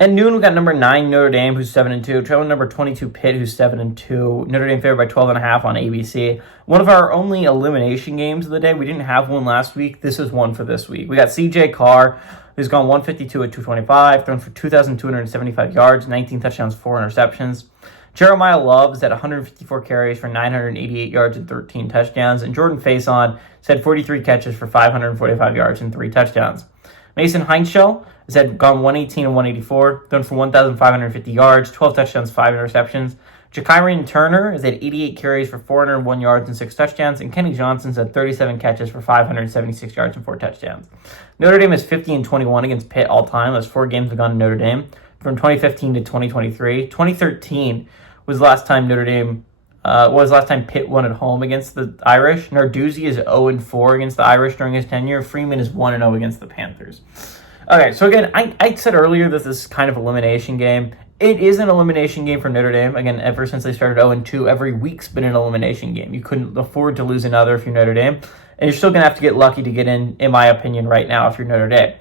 And noon, we got number 9, Notre Dame, who's 7-2. Traveling number 22, Pitt, who's 7-2. Notre Dame favored by 12.5 on ABC. One of our only elimination games of the day. We didn't have one last week. This is one for this week. We got CJ Carr, who's gone 152 at 225, thrown for 2,275 yards, 19 touchdowns, 4 interceptions. Jeremiah Love is at 154 carries for 988 yards and 13 touchdowns. And Jordan Faison has had 43 catches for 545 yards and 3 touchdowns. Mason Heinschel has gone 118 and 184, thrown for 1,550 yards, 12 touchdowns, 5 interceptions. Ja'Kyrian Turner has had 88 carries for 401 yards and 6 touchdowns, and Kenny Johnson's had 37 catches for 576 yards and 4 touchdowns. Notre Dame is 50-21 against Pitt all time. Those 4 games have gone to Notre Dame from 2015 to 2023. 2013 was last time Pitt won at home against the Irish. Narduzzi is 0-4 against the Irish during his tenure. Freeman is 1-0 against the Panthers. Okay, so again, I said earlier that this is kind of an elimination game. It is an elimination game for Notre Dame. Again, ever since they started 0-2, every week's been an elimination game. You couldn't afford to lose another if you're Notre Dame. And you're still going to have to get lucky to get in my opinion, right now if you're Notre Dame.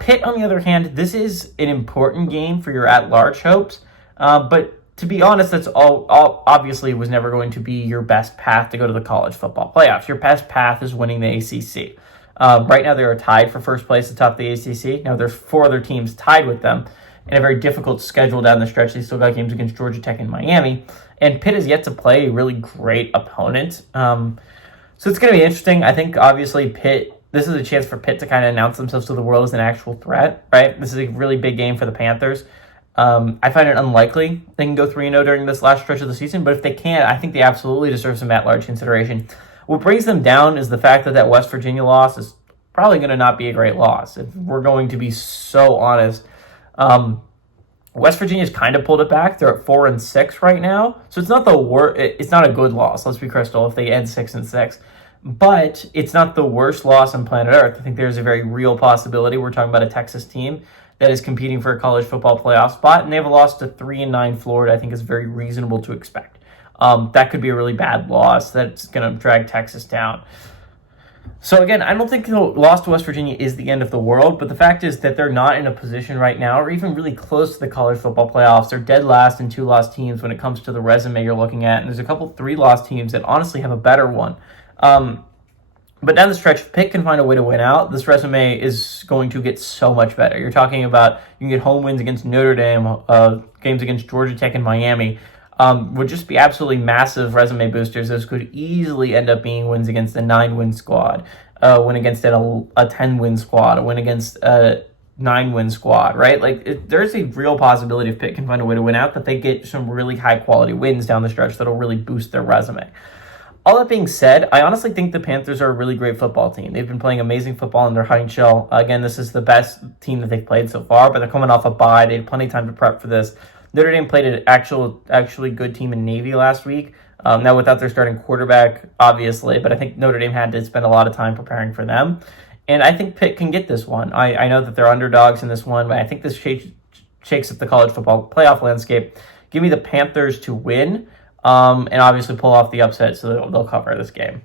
Pitt, on the other hand, this is an important game for your at-large hopes. But to be honest, that's all obviously was never going to be your best path to go to the college football playoffs. Your best path is winning the ACC. Right now, they are tied for first place atop the ACC. Now, there's 4 other teams tied with them in a very difficult schedule down the stretch. They still got games against Georgia Tech and Miami. And Pitt has yet to play a really great opponent. So it's going to be interesting. I think, obviously, this is a chance for Pitt to kind of announce themselves to the world as an actual threat, right? This is a really big game for the Panthers. I find it unlikely they can go 3-0 during this last stretch of the season, but if they can, I think they absolutely deserve some at-large consideration. What brings them down is the fact that West Virginia loss is probably going to not be a great loss. If we're going to be so honest, West Virginia's kind of pulled it back. They're at 4-6 right now, so it's not the worst. It's not a good loss. Let's be crystal. If they end 6-6, but it's not the worst loss on planet Earth. I think there's a very real possibility. We're talking about a Texas team that is competing for a college football playoff spot, and they have a loss to 3-9 Florida. I think is very reasonable to expect. That could be a really bad loss that's going to drag Texas down. So again, I don't think the loss to West Virginia is the end of the world, but the fact is that they're not in a position right now, or even really close to the college football playoffs. They're dead last and 2-loss teams when it comes to the resume you're looking at, and there's a couple 3-loss teams that honestly have a better one. But down the stretch, if Pitt can find a way to win out, this resume is going to get so much better. You're talking about you can get home wins against Notre Dame, games against Georgia Tech and Miami. Would just be absolutely massive resume boosters. Those could easily end up being wins against a 9-win squad, win against a 10-win squad, a win against a 9-win squad, right? There's a real possibility if Pitt can find a way to win out that they get some really high-quality wins down the stretch that'll really boost their resume. All that being said, I honestly think the Panthers are a really great football team. They've been playing amazing football under Heinschel. Again, this is the best team that they've played so far, but they're coming off a bye. They had plenty of time to prep for this. Notre Dame played an actually good team in Navy last week. Now without their starting quarterback, obviously, but I think Notre Dame had to spend a lot of time preparing for them. And I think Pitt can get this one. I know that they're underdogs in this one, but I think this shakes up the college football playoff landscape. Give me the Panthers to win, and obviously pull off the upset, so they'll cover this game.